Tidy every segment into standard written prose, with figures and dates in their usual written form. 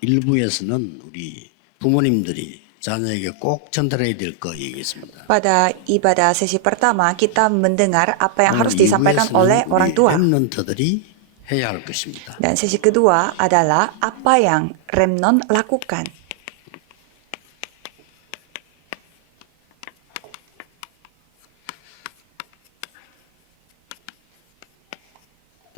일부에서는 우리 부모님들이 자녀에게 꼭 전달해야 될 거 얘기했습니다. Pada ibadah sesi pertama, kita mendengar apa yang harus 오늘 disampaikan oleh 2부에서는 orang 우리 tua. 렘넌트들이 해야 할 것입니다. Dan sesi kedua adalah apa yang remnon lakukan.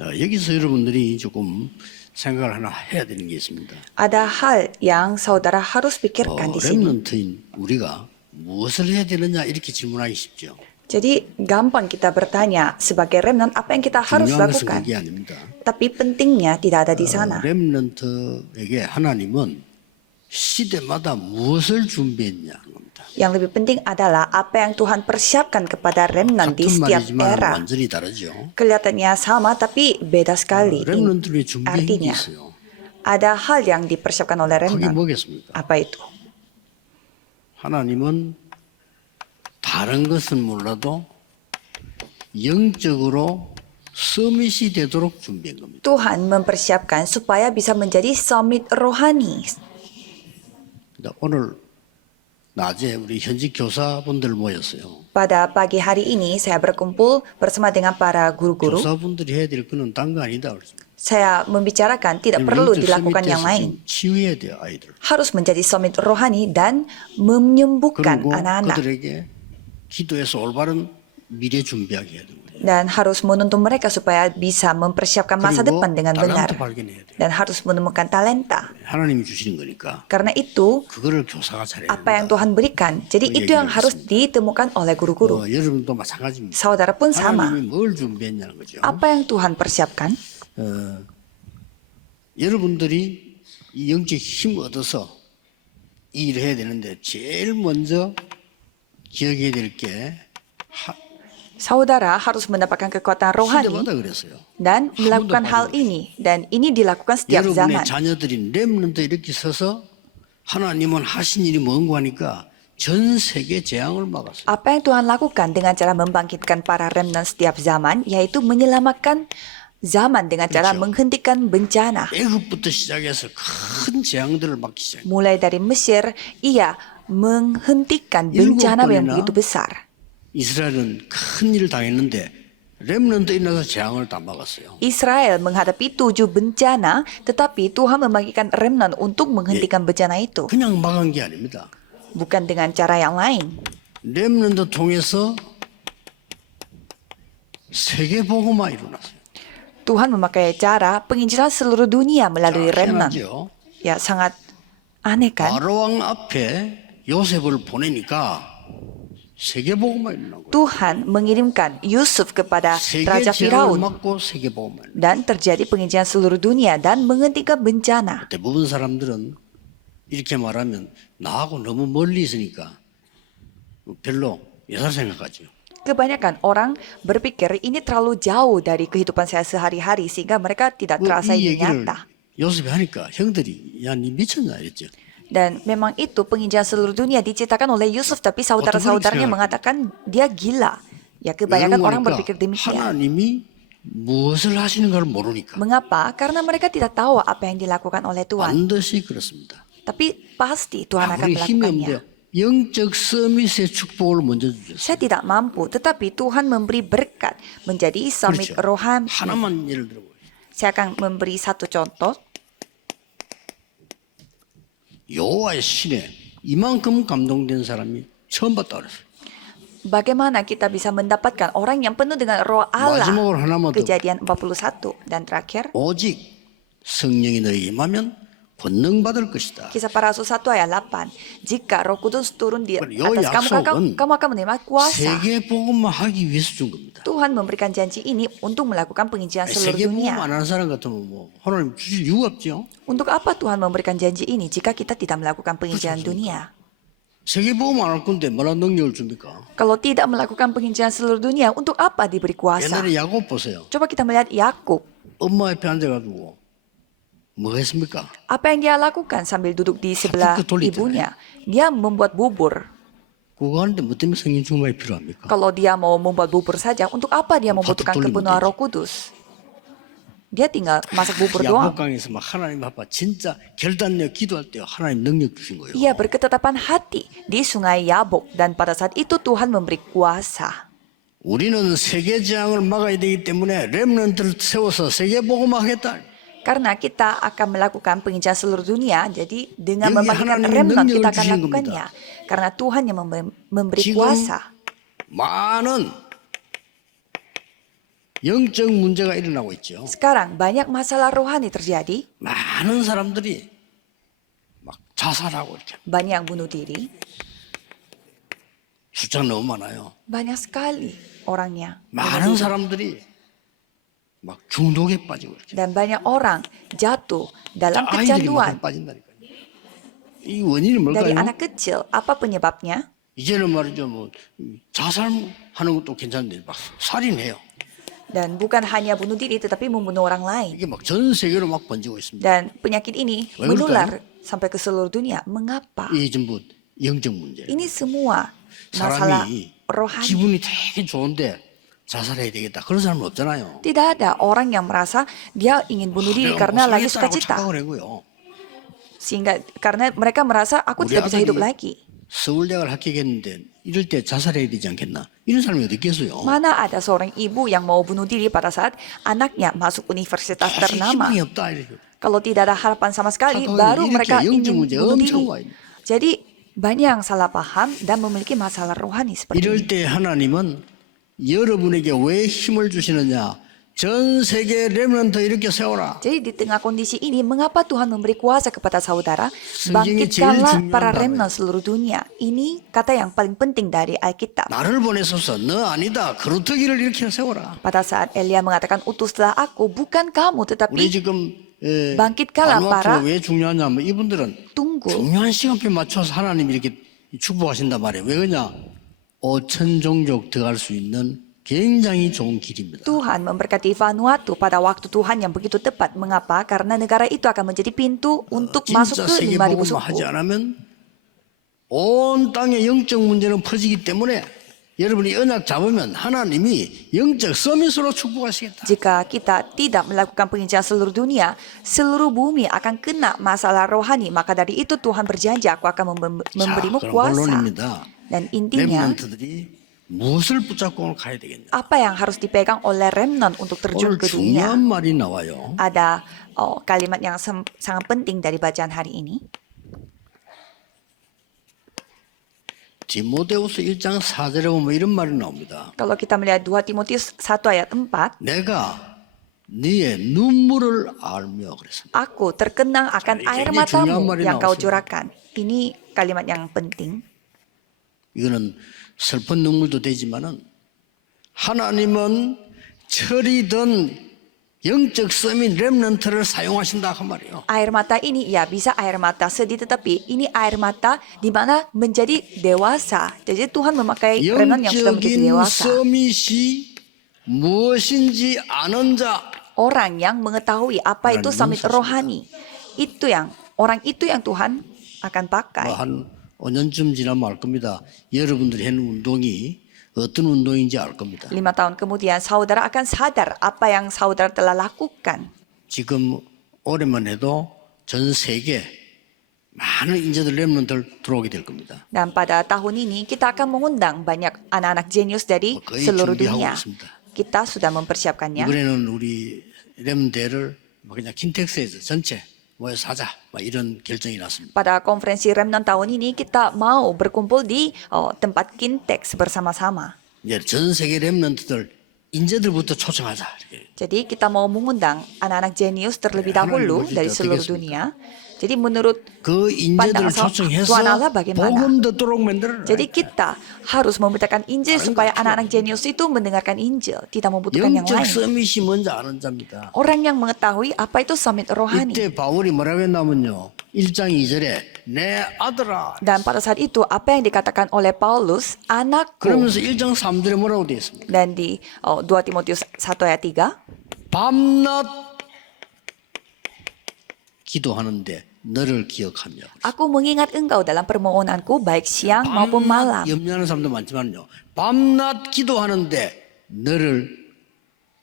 여기서 여러분들이 조금 생각을 하나 해야 되는 게 있습니다. Ada hal yang saudara harus pikirkan di sini. 렘넌트인 우리가 무엇을 해야 되느냐 이렇게 질문하기 쉽죠. Jadi gampang kita bertanya sebagai remnon apa yang kita harus 중요한 것은 lakukan. 그게 아닙니다. Tapi pentingnya tidak ada di sana. 렘넌트에게 하나님은 시대마다 무엇을 준비했냐는 겁니다. Yang lebih penting adalah apa yang Tuhan persiapkan kepada remnon di 같은 setiap 말이지만 era. 완전히 다르죠. Kelihatannya sama tapi beda sekali. 렘넌트를 준비한 게 Artinya, 있어요. ada hal yang dipersiapkan oleh 그게 remnon. 뭐겠습니까? Apa itu? 하나님은 다른 것은 몰라도 영적으로 서밋이 되도록 준비한 겁니다. Tuhan mempersiapkan supaya bisa menjadi summit rohani. 오늘 낮에 우리 현직 교사분들 모였어요. Pada pagi hari ini saya berkumpul bersama dengan para guru-guru. 교사분들이 해야 될 거는 딴 거 아니다. Saya membicarakan tidak perlu dilakukan yang lain. 치유해야 돼요, 아이들. Harus menjadi summit rohani dan menyembuhkan 그리고 anak-anak. 그들에게 기도해서 올바른 미래 준비하게 해야 됩니다. Dan harus menuntun mereka supaya bisa mempersiapkan masa 그리고 depan dengan benar. 달란트 발견해야 돼요. Dan harus menemukan talenta. 하나님이 주시는 거니까 Karena itu, 그거를 교사가 잘해야 apa yang 된다. Tuhan berikan. Jadi itu yang harus ditemukan oleh guru-guru. 여러분도 마찬가지입니다. Saudara pun sama. 하나님이 뭘 준비했냐는 거죠. Apa yang Tuhan persiapkan? 여러분들이 이 영적 힘을 얻어서 이 일을 해야 되는데 제일 먼저 기억해야 될게 Saudara harus mendapatkan kekuatan rohani 시대마다 그랬어요. dan melakukan hal ini. Dan ini dilakukan setiap 여러분의 zaman. 자녀들이 렘넌트 이렇게 서서 하나님은 하신 일이 뭔고 하니까 전 세계 재앙을 막았어요. Apa yang Tuhan lakukan dengan cara membangkitkan para remnant setiap zaman, yaitu menyelamatkan zaman dengan cara menghentikan bencana. 애굽부터 시작해서 큰 재앙들을 막기 시작해요. Mulai dari Mesir, ia menghentikan bencana yang 번이나 begitu besar. 이스라엘은 큰 일을 당했는데 렘넌트 일어나서 재앙을 다 막았어요. Israel menghadapi 7 bencana, tetapi Tuhan membagikan remnant untuk menghentikan bencana itu. 그냥 막은 게 아닙니다. Bukan dengan cara yang lain. 렘넌트 통해서 세계 복음화 일어났어요. Tuhan memakai cara penginjilan seluruh dunia melalui remnant. 희한하죠? Ya, sangat aneh kan? 바로왕 앞에 요셉을 보내니까 세계 복음화 일어난 거예요. Tuhan mengirimkan Yusuf kepada 세계 Raja 재앙을 Firaun 막고 세계 복음화. dan terjadi penginjilan seluruh dunia dan menghentikan bencana. 대부분 사람들은 이렇게 말하면 나하고 너무 멀리 있으니까 별로 예사 생각하죠. Kebanyakan orang berpikir ini terlalu jauh dari kehidupan saya sehari-hari sehingga mereka tidak terasa 이 ini 얘기를 nyata. 요셉이 하니까 형들이 야, 니 미쳤나 이랬죠. Dan memang itu penginjilan seluruh dunia diceritakan oleh Yusuf, tapi saudara-saudaranya mengatakan dia gila. Ya, kebanyakan orang berpikir demikian. 하나님이 무엇을 하시는가를 모르니까. Mengapa? Karena mereka tidak tahu apa yang dilakukan oleh Tuhan. 반드시 그렇습니다. Tapi pasti Tuhan akan 우리 힘이 melakukannya. 없는데 영적 서밋의 축복을 먼저 주셨어요. Saya tidak mampu, tetapi Tuhan memberi berkat menjadi summit 그렇죠. rohani. 하나만 예를 들어보세요. Saya akan memberi satu contoh. 여호와의 신에 이만큼 감동된 사람이 처음 봤다 그랬어요. Bagaimana kita bisa mendapatkan orang yang penuh dengan roh Allah? 마지막으로 하나만 더. Kejadian 41. Dan terakhir, 오직 성령이 너에게 임하면 권능 받을 것이다. Kisah Para Rasul 1 ayat 8. Jika Roh Kudus turun di 요 atas kamu, 약속은 kamu akan menerima kuasa. 세계 복음만 하기 위해서 준 겁니다. Tuhan memberikan janji ini untuk melakukan penginjilan seluruh 세계 복음 dunia. 안 하는 사람 같으면 뭐 하나님 주실 이유가 없죠. Untuk apa Tuhan memberikan janji ini jika kita tidak melakukan penginjilan dunia? 세계 복음 안 할 건데 뭐라 능력을 줍니까? Kalau tidak melakukan penginjilan seluruh dunia, untuk apa diberi kuasa? 옛날에 야곱 보세요. Coba kita melihat Yakub. 엄마 옆에 앉아가지고 뭐 했습니까? Apa yang dia lakukan sambil duduk di sebelah Hati ketolak ibunya? Dia membuat bubur. 그거 하는데 뭐 때문에 성령 충만이 필요합니까? Kalau dia mau membuat bubur saja, untuk apa dia membutuhkan 돌리면 kepenuhan 되지. Roh Kudus? dia tinggal masak bubur doang. 야복강에서 막 하나님 아빠 진짜 결단력 기도할 때 하나님 능력 주신 거예요. Ia berketetapan hati di sungai Yabok dan pada saat itu Tuhan memberi kuasa. 우리는 세계 재앙을 막아야 되기 때문에 렘넌트를 세워서 세계 복음화하겠다. Karena kita akan melakukan penginjalan seluruh dunia, jadi dengan 여기 membagikan 하나님이 remnant kita 능력을 akan 주신 lakukannya. Karena Tuhan yang memberi 지금 kuasa. 많은 영적 문제가 일어나고 있죠. Sekarang banyak masalah rohani terjadi, 많은 사람들이 막 자살하고 이렇게 banyak yang bunuh diri, 숫자 너무 많아요. banyak sekali orangnya. 많은 사람들이 막 중독에 빠지고 이렇게 Dan banyak orang jatuh dalam 아이들이 kecanduan. 막 빠진다니까요. 이 원인이 Dari 뭘까요? anak kecil, apa penyebabnya? 이제는 말이죠, 뭐 자살하는 것도 괜찮은데 막 살인해요. Dan bukan hanya bunuh diri tetapi membunuh orang lain. 이게 막 전 세계로 막 번지고 있습니다. Dan penyakit ini 왜 menular sampai ke seluruh dunia. Mengapa? 이 전부 영적 문제예요. Ini semua masalah 사람이 rohani. 기분이 되게 좋은데 자살해야 되겠다. 그런 사람은 없잖아요. Tidak ada orang yang merasa dia ingin bunuh diri karena lagi sukacita. 착각을 하고요. Sehingga karena mereka merasa aku 우리 tidak bisa hidup 아들이 lagi. 서울대학을 합격했는데 이럴 때 자살해야 되지 않겠나? 이런 사람이 어디 있겠어요? Mana ada seorang ibu yang mau bunuh diri pada saat anaknya masuk universitas 계속 ternama. 희망이 없다 이렇게. Kalau tidak ada harapan sama sekali, 착각을 baru 이렇게 mereka 영적 ingin 문제 bunuh 엄청 diri. 와 있는. Jadi banyak yang salah paham dan memiliki masalah rohani seperti 이럴 ini. 때 하나님은 여러분에게 왜 힘을 주시느냐? 전 세계 렘넌트 이렇게 세워라. Jadi di tengah kondisi ini, mengapa Tuhan memberi kuasa kepada saudara? 성경이 Bangkitkanlah 제일 para 중요한 remnant seluruh dunia. Ini kata yang paling penting dari Alkitab. 나를 보내소서. 너 아니다. 그루터기를 이렇게 세워라. Pada saat Elia mengatakan, utuslah aku, bukan kamu, 우리 tetapi 지금 bangkitkanlah para 바누아투가 왜 중요하냐면 이분들은 tunggu. 중요한 시간표에 맞춰서 하나님이 이렇게 축복하신단 말이에요. 왜 그러냐? 5천 종족 들어갈 수 있는 굉장히 좋은 길입니다. Tuhan memberkati Vanuatu pada waktu Tuhan yang begitu tepat. Mengapa? Karena negara itu akan menjadi pintu untuk masuk 진짜 ke 5,000 세계복음화 suku. 하지 않으면 온 땅의 영적 문제는 퍼지기 때문에 여러분이 언약 잡으면 하나님이 영적 서밋으로 축복하시겠다. Jika kita tidak melakukan penginjilan seluruh dunia, seluruh bumi akan kena masalah rohani. Maka dari itu Tuhan berjanji, aku akan memberimu 그럼 kuasa. 본론입니다. Dan intinya, 렘넌트들이 무엇을 붙잡고 오늘 가야 되겠냐? apa yang harus dipegang oleh remnant untuk terjun 오늘 ke dunia? 중요한 말이 나와요. Ada kalimat yang sangat penting dari bacaan hari ini. 디모데후서 1장 4절에 보면 이런 말이 나옵니다. Kalau kita melihat 2 Timotius 1 ayat 4, 내가 네의 눈물을 알며 그랬습니다. aku terkenang akan air Ini matamu 중요한 말이 yang kau 나왔어요. curahkan. Ini kalimat yang penting. 이거는 슬픈 눈물도 되지만은 하나님은 철이든 영적 서밋 렘넌트를 사용하신다 그 말이에요. Air mata ini ya bisa air mata sedih, tetapi ini air mata di mana menjadi dewasa. Jadi Tuhan memakai remnant yang sudah menjadi 영적인 dewasa. 서밋이 무엇인지 아는 자. Orang yang mengetahui apa itu Orang summit yang rohani. Itu yang orang itu yang Tuhan akan pakai. 한 5년쯤 지나면 알 겁니다. 여러분들이 하는 운동이 어떤 운동인지 알 겁니다. 5 tahun kemudian saudara akan sadar apa yang saudara telah lakukan. 지금 올해만 해도 전 세계 많은 인재들 렘넌트들 들어오게 될 겁니다. Dan pada tahun ini kita akan mengundang banyak anak-anak jenius dari 거의 seluruh 준비하고 dunia. 있습니다. Kita sudah mempersiapkannya. 이번에는 우리 렘대를 그냥 킨텍스에서 전체 모여서 하자 이런 결정이 났습니다. Pada konferensi remnant tahun ini kita mau berkumpul di tempat Kintex bersama-sama. 이제 전 세계 렘넌트들 인재들부터 초청하자. 이렇게. Jadi kita mau mengundang anak-anak jenius terlebih dahulu 하나님 dari 보실 때 seluruh 어떻겠습니까? dunia. Jadi menurut 그 인재들을 pandangan 초청해서 Tuhan Allah bagaimana? 복음 듣도록 만들어라. Jadi kita harus memberitakan Injil supaya anak-anak jenius itu mendengarkan Injil, tidak membutuhkan yang 영적 lain. 서밋이 뭔지 아는 자입니다. Orang yang mengetahui apa itu summit rohani. 이때 바울이 뭐라고 했냐면요. 1장 2절에 내 아들아. Dan pada saat itu apa yang dikatakan oleh Paulus, anakku. 그러면서 1장 3절에 뭐라고 되어 있습니까? Dan di 2 Timotius 1 ayat 3, 밤낮 기도하는데 너를 기억하며. aku mengingat engkau dalam permohonanku baik siang maupun malam. 염려하는 사람도 많지만요. 밤낮 기도하는데 너를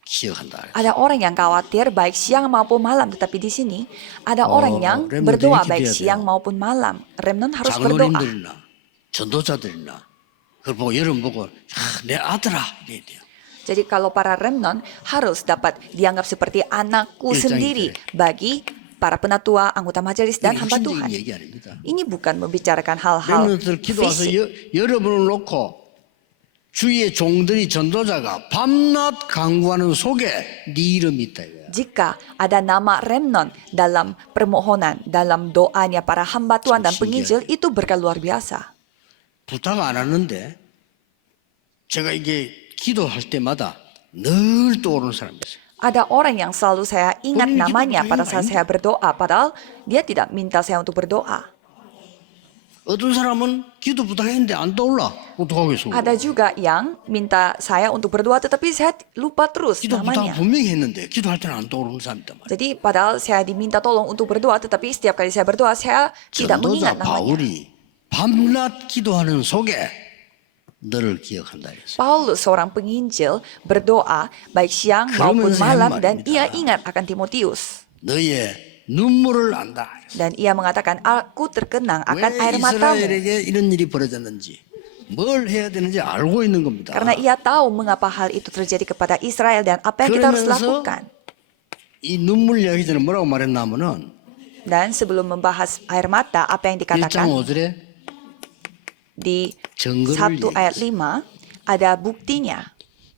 기억한다. Ada orang yang khawatir baik siang maupun malam, tetapi di sini ada Oh, orang yang remnant berdoa 이렇게 baik 돼야 siang 돼요. maupun malam. Remnant harus 작은 berdoa. 어린들이나 전도자들이나 그걸 보고 여러분 보고 내 아들아 이래야 돼요. Jadi kalau para remnant harus dapat dianggap seperti anakku 일장이 sendiri bagi para penatua, anggota majelis dan 이게 hamba 육신적인 Tuhan. 얘기 아닙니다. Ini bukan membicarakan hal-hal 렘넌트들 기도 와서 fisik. 여러분을 놓고 주의 종들이 전도자가 밤낮 강구하는 속에 네 이름이 있다 이거야. Jika ada nama remnant dalam permohonan, dalam doanya para hamba Tuhan dan penginjil, itu berkat luar biasa. 부탁 안 하는데 제가 이게 기도할 때마다 늘 떠오르는 사람이 있어요. Ada orang yang selalu saya ingat 본인이 namanya 기도를 pada 해요, saat 아닌데? saya berdoa, padahal dia tidak minta saya untuk berdoa. 어떤 사람은 기도 부탁했는데 안 떠올라. 어떡하겠어. Ada juga yang minta saya untuk berdoa, tetapi saya lupa terus 기도 부탁 namanya. 분명히 했는데 기도할 때는 안 떠오르는 사람이 있단 말이야. Jadi padahal saya diminta tolong untuk berdoa, tetapi setiap kali saya berdoa, saya tidak 전도자 mengingat namanya. 바울이 밤낮 기도하는 속에 너를 기억한다 그랬어요. Paulus, seorang penginjil, berdoa baik siang maupun 그러면서 malam 한 dan 말입니다. ia ingat akan Timotius. 너의 눈물을 안다. 그랬어요. Dan ia mengatakan, aku terkenang akan 왜 air matamu. 이스라엘에게 이런 일이 벌어졌는지 뭘 해야 되는지 알고 있는 겁니다. Karena ia tahu mengapa hal itu terjadi kepada Israel dan apa yang kita harus 그러면서 lakukan. 이 눈물 이야기 전에 뭐라고 말했냐면은 Dan sebelum membahas air mata, apa yang 1장 dikatakan 5절에 di 증거를 1 ayat 5, ada buktinya.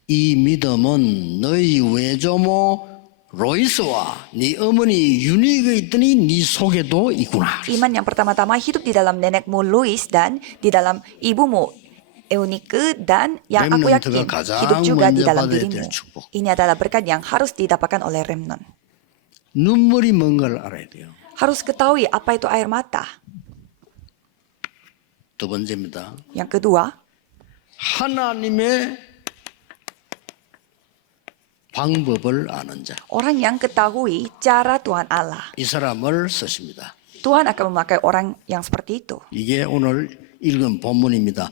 이 믿음은 너희 외조모 로이스와 네 어머니 유니가 있더니 네 속에도 있구나. Iman yang pertama-tama hidup di dalam nenekmu Lois dan di dalam ibumu Eunike, dan yang aku yakin Remnant가 가장 hidup juga di 먼저 dalam 받아야 dirimu. 될 축복. Ini adalah berkat yang harus didapatkan oleh remnant. 눈물이 뭔가를 알아야 돼요. Harus ketahui apa itu air mata. 두 번째입니다. Yang kedua, 하나님의 방법을 아는 자. orang yang ketahui cara Tuhan Allah. 이 사람을 쓰십니다. Tuhan akan memakai orang yang seperti itu. 이게 오늘 읽은 본문입니다.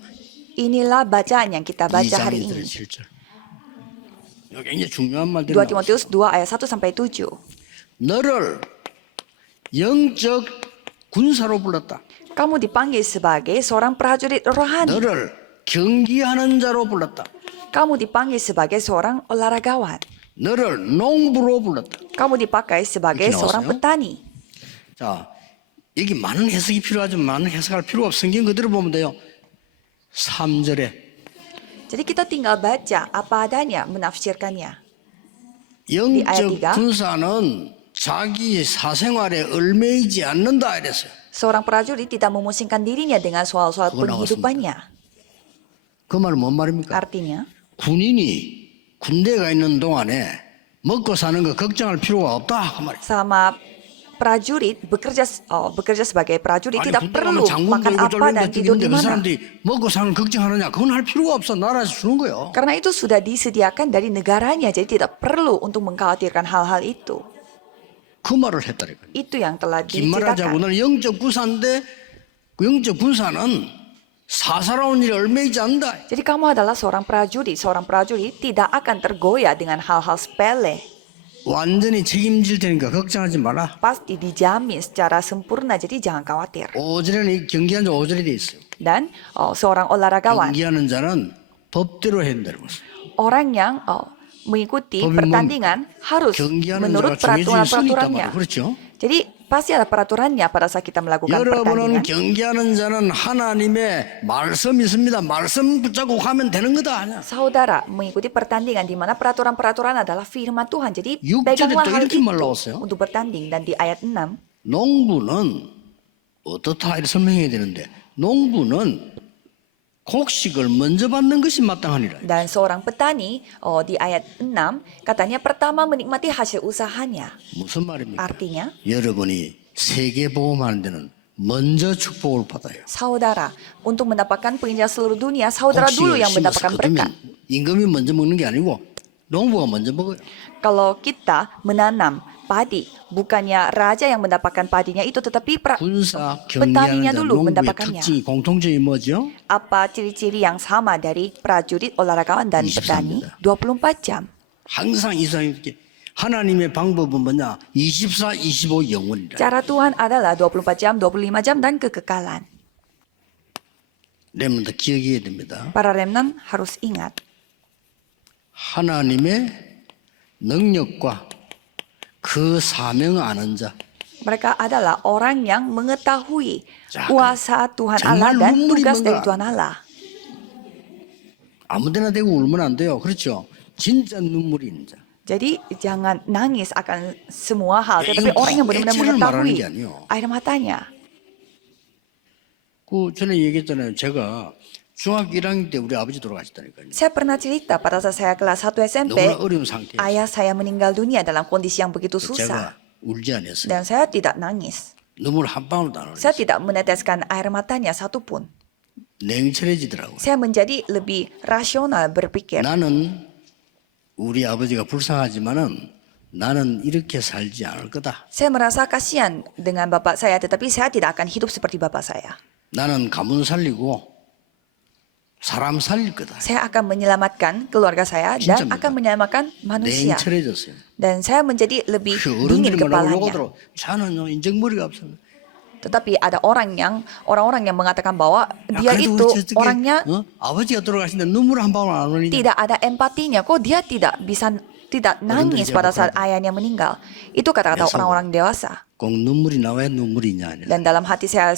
Inilah bacaan yang kita baca 2장 hari 1절 ini. 7절. 여기 굉장히 중요한 말들이 2 나와요. Timotius 2 ayat 1 sampai 7. 너를 영적 군사로 불렀다. Kamu dipanggil sebagai seorang prajurit rohani. 너를 경기하는 자로 불렀다. Kamu dipanggil sebagai seorang olahragawan. 너를 농부로 불렀다. Kamu dipakai sebagai 이렇게 seorang 나왔어요? petani. 자, 여기 많은 해석이 필요하지만 많은 해석할 필요가 없어. 성경 그대로 보면 돼요. 3절에 Jadi kita tinggal baca apa adanya, menafsirkannya. 영적 tiga. 군사는 자기 사생활에 얽매이지 않는다 이랬어요. Seorang prajurit tidak memusingkan dirinya dengan soal-soal 그거 penghidupannya. 그 말은 뭔 말입니까? Artinya, 군인이 군대가 있는 동안에 먹고 사는 거 걱정할 필요가 없다 그 말이에요. sama prajurit bekerja sebagai prajurit 아니 tidak 군대 perlu 가면 장군 makan 들고 apa dan 쫄는데 tidur 뛰는데 di 그 mana. 사람들이 먹고 사는 걱정하느냐? 그건 할 필요가 없어. 나라에서 주는 거예요. Karena itu sudah disediakan dari negaranya, jadi tidak perlu untuk mengkhawatirkan hal-hal itu. 그 말을 했다니까요. Itu yang telah 긴 말하자고 diceritakan. 오늘 영적 군사인데 그 영적 군사는 사사로운 일에 얽매이지 않는다. Jadi kamu adalah seorang prajurit tidak akan tergoyah dengan hal-hal sepele. 완전히 책임질 테니까 걱정하지 마라. Pasti dijamin secara sempurna, jadi jangan khawatir. 5절에는 이 경기하는 자 5절에 돼 있어요. Dan seorang olahragawan, 경기하는 자는 법대로 해야 된다는 것을. orang yang mengikuti 법이 pertandingan harus 경기하는 menurut 자가 정해져 있으니까 peraturan-peraturannya. 말이에요. 그렇죠? Jadi pasti ada peraturannya pada saat kita melakukan 여러분은 pertandingan. 경기하는 자는 하나님의 말씀이 있습니다. 말씀 붙잡고 가면 되는 거다. 아니야. Saudara mengikuti pertandingan di mana peraturan-peraturan adalah firman Tuhan. Jadi 6절에 peganglah 또 hal 이렇게 itu 말 나왔어요. untuk bertanding. Dan di ayat 6, 농부는 어떻다 이렇게 설명해야 되는데 농부는 곡식을 먼저 받는 것이 마땅하니라. dan seorang petani di ayat 6 katanya pertama menikmati hasil usahanya. 무슨 말입니까? Artinya, 여러분이 세계 복음하는 데는 먼저 축복을 받아요. saudara untuk mendapatkan penginjilan seluruh dunia, saudara dulu 곡식을 yang 심어서 mendapatkan berkat. 거두면 임금이 먼저 먹는 게 아니고 농부가 먼저 먹어요. Kalau kita menanam padi, bukannya raja yang mendapatkan padinya itu, tetapi 군사 경기하는 petaninya 자 dulu 농부의 mendapatkannya. 특징이 공통점이 뭐죠? Apa ciri-ciri yang sama dari prajurit, olahragawan, dan petani? 24 24 jam. 항상 이상 이렇게 하나님의 방법은 뭐냐? 24, 25 영원이라. Cara Tuhan adalah 24 jam, 25 jam, dan kekekalan. 렘넌트 기억해야 됩니다. Para remnant harus ingat. 하나님의 능력과 그 사명을 아는 자. Mereka adalah orang yang mengetahui 자, kuasa Tuhan 정말 Allah dan 눈물이 tugas dari 뭔가 Tuhan Allah. 아무데나 대고 울면 안 돼요. 그렇죠? 진짜 눈물이 있는 자. Jadi jangan nangis akan semua hal, Ya, tetapi 이건 orang yang benar-benar 액체를 말하는 mengetahui 게 아니에요. air matanya. 그 전에 얘기했잖아요. 제가 중학교 1학년 때 우리 아버지 돌아가셨다니까요. Saya pernah cerita pada saat saya kelas 1 SMP, 너무나 어려운 상태에서 ayah saya meninggal dunia dalam kondisi yang begitu susah. 제가 울지 않았어요. Dan saya tidak nangis. 눈물 한 방울도 안 Saya 흘렸어요. tidak meneteskan air matanya satupun. 냉철해지더라고요. Saya menjadi lebih rasional berpikir. 나는 우리 아버지가 불쌍하지만은 나는 이렇게 살지 않을 거다. Saya merasa kasihan dengan bapak saya, tetapi saya tidak akan hidup seperti bapak saya. 나는 가문 살리고 사람 살릴 거다. Saya akan menyelamatkan keluarga saya dan 진짜입니다. akan menyelamatkan manusia. 냉철해졌어요. Dan saya menjadi lebih 그 dingin 어른들이 뭐라고 kepalanya. 욕하더라고. 자는요 인정머리가 없어. Tetapi ada orang-orang yang mengatakan bahwa dia 그래도 itu 우리 저쪽에, orangnya 아버지가 돌아가시는데 눈물 한 방울 안 흘리냐. tidak ada empatinya. Kok dia tidak nangis pada saat ayahnya meninggal? Itu kata-kata Ya, orang-orang dewasa. 꼭 눈물이 나와야 눈물이냐. Dan dalam hati saya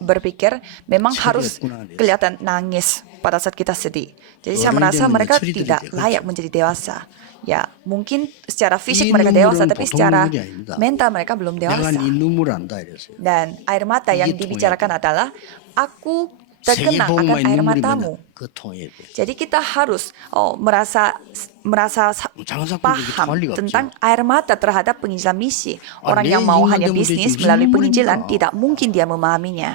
berpikir memang harus cerita kuno, kelihatan nangis pada saat kita sedih. Jadi saya Orang merasa dia mereka mencerita tidak dia, layak menjadi dewasa. Ya, mungkin secara fisik 이 mereka dewasa, 눈물은 tapi 보통 secara 눈물이 아닙니다. mental mereka belum 내가 dewasa. 네 눈물 안다 이랬어요. Dan air mata yang 이게 dibicarakan adalah aku terkenang akan 세계복음화의 air 눈물이 matamu. 뭐냐? 그 통해야 돼. Jadi kita harus merasa 장사꾼들이 paham 통할 리가 tentang 없죠. air mata terhadap penginjilan misi. Orang 내 yang mau 인간 hanya 때문에 bisnis 무슨 melalui 눈물입니까? penginjilan tidak mungkin dia memahaminya.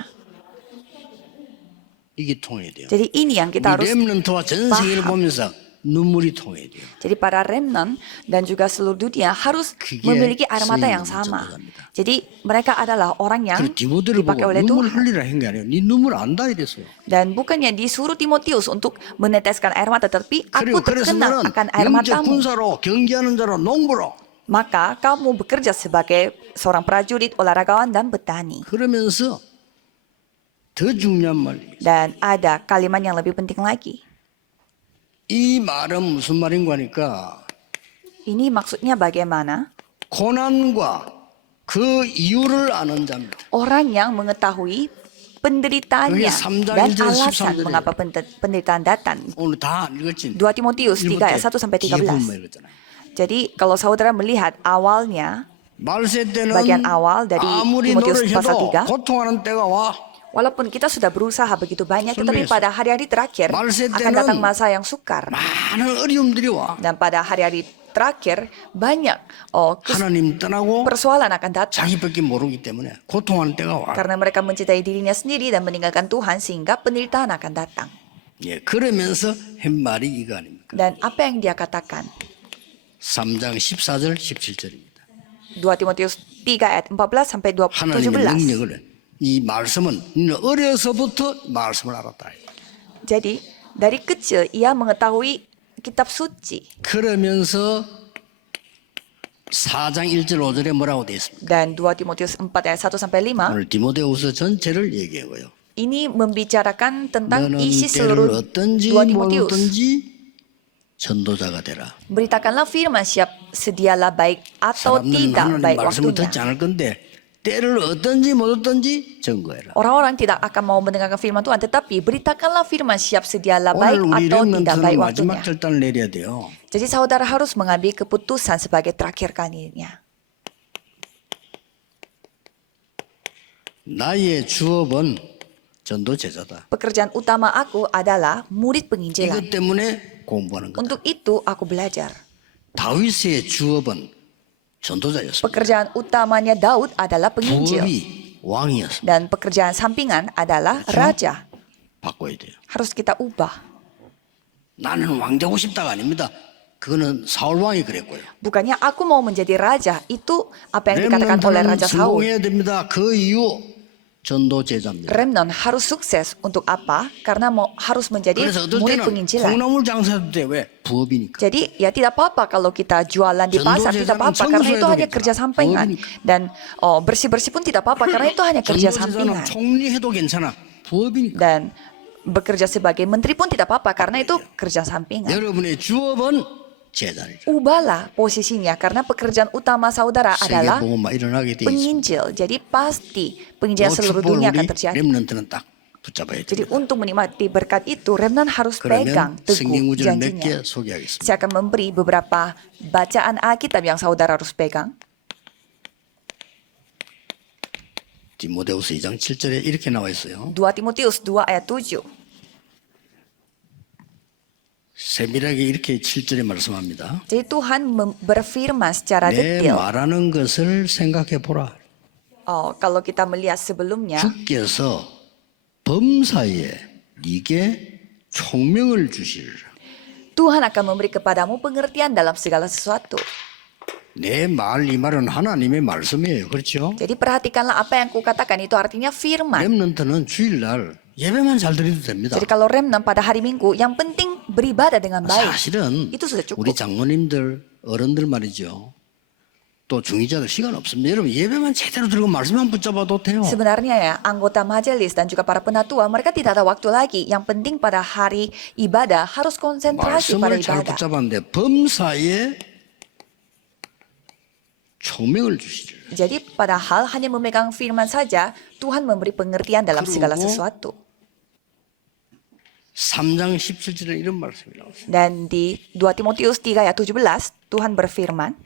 이게 통해야 돼요. Jadi ini yang kita 우리 harus 렘넌트와 전 세계를 paham. 보면서 눈물이 통해야 돼요. Jadi para remnant dan juga seluruh dunia harus 그게 memiliki air mata yang 쓰임을 sama. 전도합니다. Jadi mereka adalah orang yang 그 디모데를 보고 dipakai oleh 눈물 Tuhan. 흘리라 한 게 아니에요. 네 눈물 안다 이랬어요. Dan bukannya disuruh Timotius untuk meneteskan air mata, tapi 그리고 aku 그래서 terkenang 너는 akan air 영적 matamu. 군사로 경기하는 자로 농부로 Maka kamu bekerja sebagai seorang prajurit, olahragawan, dan petani. 그러면서 더 중요한 말이 Dan ada kalimat yang lebih penting lagi. 이 말은 무슨 말인가 하니까 Ini maksudnya bagaimana? 고난과 그 이유를 아는 자입니다. Orang yang mengetahui penderitaannya 그게 3장 dan 1절 alasan 13절이에요. mengapa penderitaan datang. 오늘 다 안 읽었지? 2 Timotius 3 ayat 1 sampai 13. Jadi kalau saudara melihat awalnya, 말세 때는 bagian awal dari 아무리 Timotius pasal 노력해도 3, 고통하는 때가 와. walaupun kita sudah berusaha begitu banyak, tetapi Sunnis. pada hari-hari terakhir 말세 akan datang 때는 masa yang sukar. 많은 어려움들이 와. Dan pada hari-hari terakhir banyak 하나님 떠나고 persoalan akan datang. 자기밖에 모르기 때문에 고통하는 때가 와. Karena mereka mencintai dirinya sendiri dan meninggalkan Tuhan sehingga penderitaan akan datang. 예, 그러면서 한 말이 이거 아닙니까? Dan apa yang dia katakan? 3장 14절 17절입니다. 2 Timotius 3 ayat 14 sampai 하나님의 17. 능력을 이 말씀은 너는 어려서부터 말씀을 알았다. Jadi dari kecil ia mengetahui kitab suci. 그러면서 4장 1절 5절에 뭐라고 되어 있습니까? Dan 2 Timotius 4 ayat 1 sampai 5 오늘 디모데후서 전체를 얘기하고요. ini membicarakan tentang 너는 isi 때를 seluruh 2 어떤지 Timotius. 모르든지 전도자가 되라. Beritakanlah firman, siap sedialah baik atau 사람들은 tidak 하나님 baik 말씀을 waktunya. 듣지 않을 건데 때를 어떤지 못 어떤지 증거해라. Orang-orang tidak akan mau mendengarkan firman Tuhan, tetapi beritakanlah firman, siap sedialah baik 오늘 우리 atau tidak baik 렘넌트는 waktunya. 마지막 결단을 내려야 돼요. Jadi saudara harus mengambil keputusan sebagai terakhir kalinya. 나의 주업은 전도 제자다. Pekerjaan utama aku adalah murid penginjilan. 이것 때문에 공부하는 거다. Untuk itu aku belajar. 다윗의 주업은 전도자였습니다. Pekerjaan utamanya Daud adalah penginjil. 부업이 왕이었습니다. Dan pekerjaan sampingan adalah raja. 바꿔야 돼요. Harus kita ubah. 나는 왕 되고 싶다가 아닙니다. 그거는 사울 왕이 그랬고요. Bukannya aku mau menjadi raja. Itu apa yang dikatakan oleh Raja 렘넌트는 Saul. 성공해야 됩니다. 그 이유 전도 제자입니다. Remnon harus sukses untuk apa? Karena harus menjadi 그래서 어떨 murid 때는 penginjilan. 콩나물 장사도 돼. 왜? 부업이니까. Jadi ya tidak apa-apa kalau kita jualan di pasar, tidak apa-apa karena itu hanya kerja sampingan. Dan bersih-bersih pun tidak apa-apa karena itu hanya kerja 전도 sampingan. 제자는 총리해도 괜찮아. 부업이니까. Dan bekerja sebagai menteri pun tidak apa-apa karena itu kerja sampingan. 여러분의 주업은 제자니죠. Ubahlah posisinya karena pekerjaan utama saudara adalah 세계복음화 일어나게 돼 있습니다. penginjil. Jadi pasti penginjilan seluruh 축복을 dunia 우리 akan terjadi. 렘넌트는 딱 붙잡아야 Jadi 됩니다. untuk menikmati berkat itu, Remnon harus pegang 그러면 teguh 성경 구절 몇 janjinya. 개 소개하겠습니다. Saya akan memberi beberapa bacaan Alkitab yang saudara harus pegang. 디모데후서 2장 7절에 이렇게 나와 있어요. 2 Timotius 2 ayat 7. 세밀하게 이렇게 7절에 말씀합니다. Jadi Tuhan berfirman secara 내 detail. 말하는 것을 생각해 보라. Kalau kita melihat sebelumnya, 주께서 범사에 네게 총명을 주시리라. Tuhan akan memberi kepadamu pengertian dalam segala sesuatu. 내 말 이 말은 하나님의 말씀이에요. 그렇죠? Jadi perhatikanlah apa yang kukatakan itu artinya firman. 렘넌트는 주일날 예배만 잘 드려도 됩니다. Jadi kalau remnant pada hari Minggu, yang penting beribadah dengan baik. 사실은 Itu sudah cukup. 우리 장로님들 어른들 말이죠. 또 중위자들 시간 없습니다. 여러분 예배만 제대로 들고 말씀만 붙잡아도 돼요. Sebenarnya ya, anggota majelis dan juga para penatua, mereka tidak ada waktu lagi. Yang penting pada hari ibadah harus konsentrasi pada 말씀을 잘 ibadah. 붙잡았는데 범사에 총명을 주시리라. Jadi padahal hanya memegang firman saja, Tuhan memberi pengertian dalam segala 그리고 sesuatu. 3장 17절에 이런 말씀이 나왔어요. Dan di 2 Timotius 3 ayat 17, Tuhan berfirman,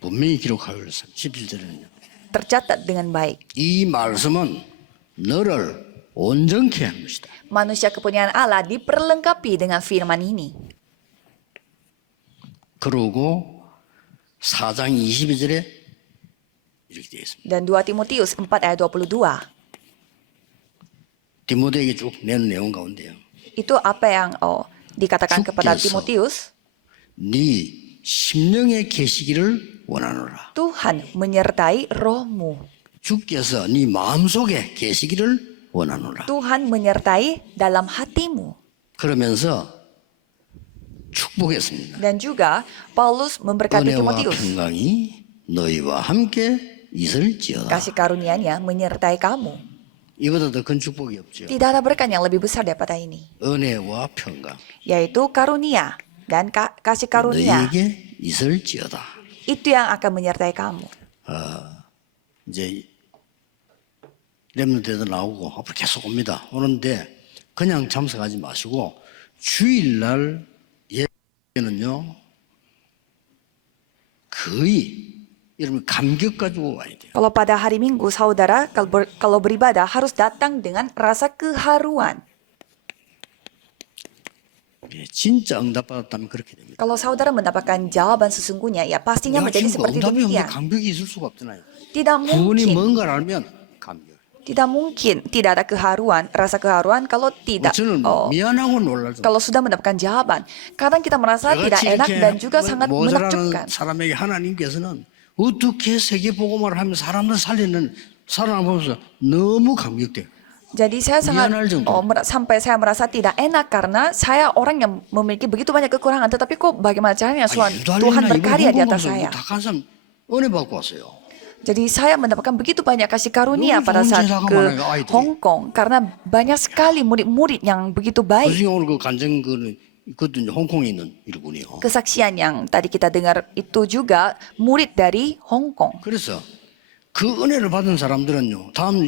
분명히 기록하고 있어요. 17절에는요. tercatat dengan baik. 이 말씀은 너를 온전케 한 것이다. Manusia kepunyaan Allah diperlengkapi dengan firman ini. 그러고 4장 22절에 이렇게 되어 있습니다. Dan 2 Timotius 4 ayat 22. 디모데에게 쭉 내는 내용 가운데요. Itu apa yang dikatakan kepada 주께서 Timotius? 네 심령에 계시기를 원하노라. Tuhan menyertai rohmu. 주께서 네 마음속에 계시기를 원하노라. Tuhan menyertai dalam hatimu. 그러면서 축복했습니다. Dan juga Paulus memberkati 은혜와 Timotius. 평강이 너희와 함께 있을지어다. Kasih karunia-Nya menyertai kamu. 이보다 더 큰 축복이 없죠. Tidak ada berkat yang lebih besar daripada ini. 은혜와 평강 Yaitu karunia dan kasih karunia. 너희에게 있을지어다. Itu yang akan menyertai kamu. 이제 렘넌트도 나오고 앞으로 계속 옵니다. 오는데 그냥 참석하지 마시고 주일날 예배는요 거의 여러분 감격 가지고 와야 돼요. Kalau pada hari Minggu, saudara, kalau beribadah harus datang dengan rasa keharuan. 예, 진짜 응답받았다면 그렇게 됩니다. Kalau saudara mendapatkan jawaban sesungguhnya, ya pastinya 내가 menjadi 지금 seperti 응답이 없는데 demikian. 감격이 있을 수가 없잖아요. Tidak 구원이 mungkin, 뭔가를 알면 감격. tidak mungkin tidak ada keharuan, rasa keharuan kalau tidak. 저는 미안하고 놀랄 정도. Kalau sudah mendapatkan jawaban, kadang kita merasa tidak 내가 enak dan juga 이렇게 sangat 모자라는 menakjubkan. 사람에게 하나님께서는 어떻게 세계복음화를 하면 사람들 살리는 사람을 보면서 너무 감격돼요. Jadi saya sangat 미안할 정도. sampai saya merasa tidak enak karena saya orang yang memiliki begitu banyak kekurangan, tetapi kok bagaimana caranya Tuhan 유달리나 berkarya di 이번 atas 홍콩 saya. 가서 다한 사람 은혜 받고 왔어요. Jadi saya mendapatkan begitu banyak kasih karunia 너무 pada 좋은 saat 제사가 ke 많아요, 아이들이. Hong Kong karena banyak sekali murid-murid yang begitu baik. 그중에 오늘 그 간증 그것도 이제 홍콩에 있는 일꾼이요. Kesaksian yang tadi kita dengar itu juga murid dari Hong Kong. 그래서 그 은혜를 받은 사람들은요. 다음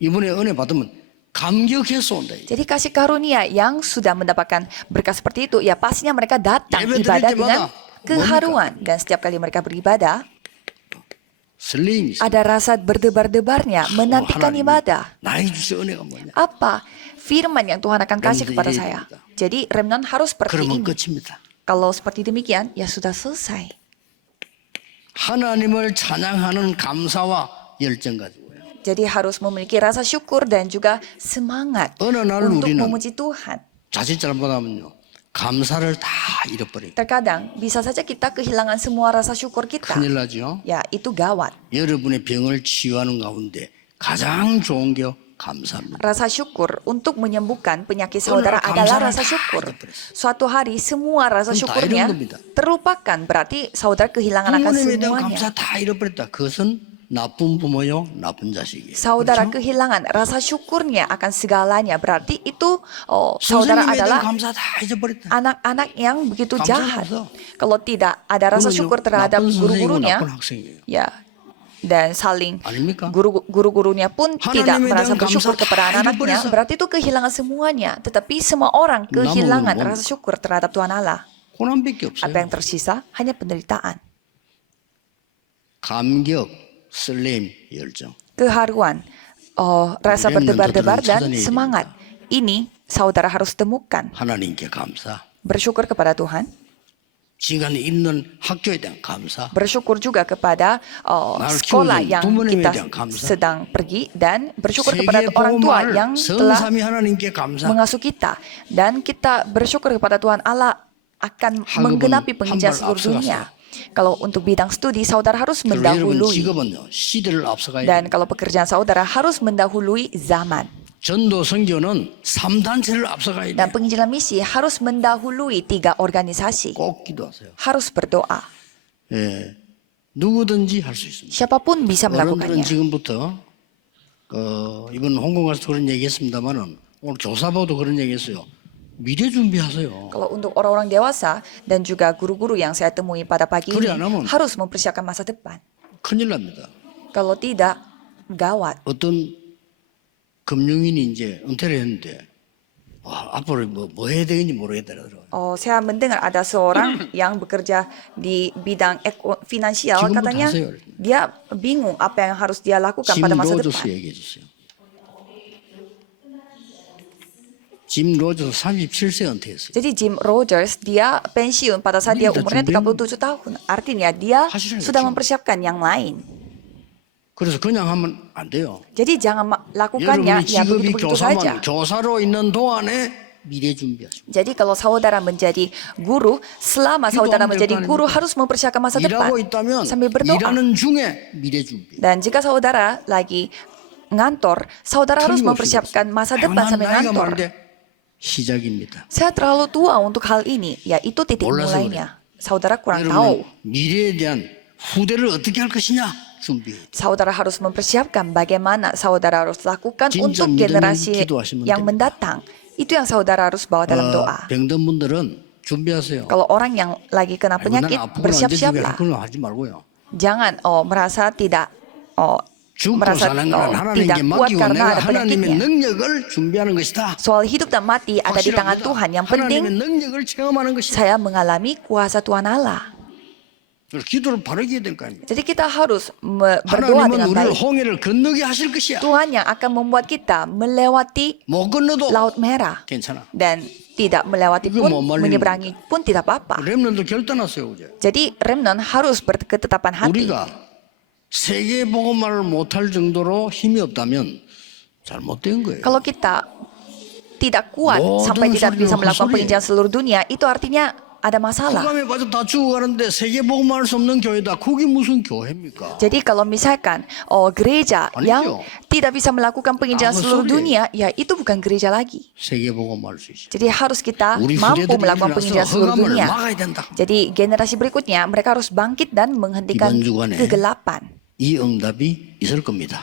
이번에 은혜 받으면 감격해서 온다. Jadi kasih karunia yang sudah mendapatkan berkat seperti itu, ya pastinya mereka datang 예배 드릴 ibadah 때마다 dengan keharuan. Dan setiap kali mereka beribadah, 설렘이 있어. ada rasa berdebar-debarnya menantikan ibadah. 나에게 주신 은혜가 뭐냐? Apa? Firman yang Tuhan akan kasih Remnant kepada ini saya. kita. Jadi remnant harus seperti 그러면 ini. 끝입니다. Kalau seperti demikian, ya sudah selesai. 하나님을 찬양하는 감사와 열정 가지고요. Jadi harus memiliki rasa syukur dan juga semangat 어느 날 untuk 우리는 memuji Tuhan. 자칫 잘못하면요. 감사를 다 잃어버려요. Terkadang bisa saja kita kehilangan semua rasa syukur kita. 큰일 나죠. Ya, itu gawat. 여러분의 병을 치유하는 가운데 가장 좋은 게 감사합니다. Rasa syukur untuk menyembuhkan penyakit saudara adalah rasa syukur. Suatu hari semua rasa syukurnya terlupakan, berarti saudara kehilangan akan 부모님에 대한 semuanya. 감사 다 잃어버렸다. 그것은 나쁜 부모요, 나쁜 자식이에요. Saudara kehilangan rasa syukurnya akan segalanya, berarti itu saudara 선생님에 대한 adalah 감사 다 잊어버렸다. anak-anak yang begitu 감사가 jahat. 없어. Kalau tidak ada rasa 그러면 syukur terhadap 나쁜 선생이고 guru-gurunya, 나쁜 학생이에요. ya, dan saling 아닙니까? guru-gurunya pun tidak 하나님에 merasa 대한 bersyukur 감사 kepada 다 anak-anaknya, 잃어버려서. berarti itu kehilangan semuanya. Tetapi semua orang kehilangan 남은 건 rasa syukur terhadap Tuhan Allah. 고난밖에 없어요. Apa yang tersisa hanya penderitaan, 감격, 설렘, 열정. keharuan, rasa remnant berdebar-debar 어떤 dan 찾아내야 semangat. Ini saudara harus temukan. 하나님께 감사. Bersyukur kepada Tuhan, 지금 있는 학교에 대한 감사. bersyukur juga kepada sekolah 키우는 yang 부모님에 kita 대한 감사. sedang pergi, dan bersyukur kepada 세계 orang tua 복음을 yang telah 성삼위 하나님께 감사. mengasuh kita, dan kita bersyukur kepada Tuhan Allah akan 학업은 menggenapi 한 penginjilan 발 seluruh dunia. 앞서갔어요. Kalau untuk bidang studi, saudara harus 그리고 여러분 mendahului, 직업은요 시대를 앞서가야 dan 돼요. kalau pekerjaan saudara harus mendahului zaman, 전도 선교는 3단체를 앞서가야 dan 돼요. penginjilan misi harus mendahului 3 organisasi. 꼭 기도하세요. Harus berdoa. 예, 누구든지 할 수 있습니다. Siapapun bisa 어른들은 melakukannya. 지금부터 이번 홍콩 가서 그런 얘기했습니다만은 오늘 조사보도 그런 얘기했어요. 미래 준비하세요. Kalau untuk orang-orang dewasa dan juga guru-guru yang saya temui pada pagi 그래 ini, 안 하면 harus mempersiapkan masa depan. 큰일 납니다. Kalau tidak, gawat. 어떤 금융인이 이제 은퇴를 했는데 와, 앞으로 뭐 해야 되는지 모르겠다 그러더라고요. Saya mendengar ada seorang yang bekerja di bidang finansial, 지금부터 katanya 하세요. dia bingung apa yang harus dia lakukan 짐 pada masa 로저스 depan. 얘기해 주세요. 짐 로저스 37세 은퇴했어요. Jadi Jim Rogers, dia pensiun pada saat dia Ini umurnya udah 37 tahun. Artinya dia 하시는 sudah 거죠. mempersiapkan yang lain. 그래서 그냥 하면 안 돼요. Jadi jangan lakukannya 여러분이 ya 직업이 begitu-begitu saja. 교사만 교사로 있는 동안에 미래 준비하십니다. Jadi kalau saudara menjadi guru, selama saudara menjadi guru harus mempersiapkan masa depan 일하고 있다면 sambil berdoa. 일하는 중에 미래 준비. Dan jika saudara lagi ngantor, saudara harus 틀림없이 mempersiapkan masa 그렇습니다. depan sambil 나이가 ngantor. 많은데 시작입니다. Saya terlalu tua untuk hal ini, ya itu titik 몰라서 mulainya. Saudara kurang 여러분 tahu. 미래에 대한 후대를 어떻게 할 것이냐 준비해. Saudara harus mempersiapkan bagaimana saudara harus lakukan 진짜 untuk 믿음을 generasi 기도하시면 yang 됩니다. mendatang. Itu yang saudara harus bawa dalam doa. 병든 분들은 준비하세요. Kalau orang yang lagi kena 아이고, penyakit, 나는 아프구나, bersiap-siaplah. 그런 거 하지 말고요. Jangan merasa tidak 죽고 merasa 사는 건 tidak 하나님께 kuat 맡기고 karena 내가 ada 하나님의 penyakitnya. 능력을 준비하는 것이다. Soal hidup dan mati ada di tangan 확실합니다. Tuhan. Yang 하나님의 penting 능력을 체험하는 것이다. saya mengalami kuasa Tuhan Allah. 기도를 바르게 해야 될 거 아닙니까? Jadi kita harus berdoa 하나님은 dengan 우리를 baik. 홍해를 건너게 하실 것이야. Tuhan yang akan membuat kita melewati 못 건너도 Laut Merah. 괜찮아. Dan tidak melewati 이거 pun, 못 말리는 menyeberangi pun tidak apa-apa. 렘넌도 결단하세요, 이제. Jadi remnant harus berketetapan hati. 우리가 세계 복음화를 못할 정도로 힘이 없다면 잘못된 거예요. Kalau kita tidak kuat 모든 sampai tidak 소리는 bisa melakukan 헛소리예요. penginjilan seluruh dunia, itu artinya ada masalah. 흑암에 빠져 다 죽어가는데 세계 복음화할 수 없는 교회다. 그게 무슨 교회입니까? Jadi kalau misalkan gereja 아니죠. yang tidak bisa melakukan penginjilan 아무 seluruh 소리. dunia, ya itu bukan gereja lagi. 세계 복음화할 수 있어요. Jadi harus kita 우리 mampu 후대들이 melakukan 일어나서 penginjilan seluruh 흑암을 dunia. 막아야 된다. Jadi generasi berikutnya mereka harus bangkit dan menghentikan 이번 주간에 kegelapan. 이 응답이 있을 겁니다.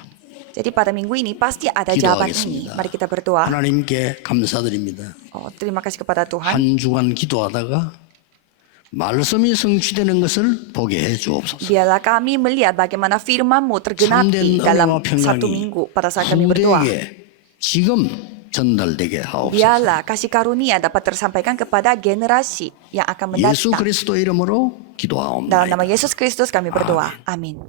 Jadi pada minggu ini pasti ada jawaban ini. 기도하겠습니다. Mari kita berdoa. 하나님께 감사드립니다. Terima kasih kepada Tuhan. 한 주간 기도하다가 말씀이 성취되는 것을 보게 해 주옵소서. Biarlah kami melihat bagaimana firman-Mu tergenapi 참된 dalam 은혜와 satu 평강이 minggu pada saat kami berdoa. 후대에게 지금 전달되게 하옵소서. Biarlah kasih karunia dapat tersampaikan kepada generasi yang akan 예수 mendatang. 그리스도 이름으로 Dalam 기도하옵나이다. nama Yesus Kristus kami berdoa. Amin.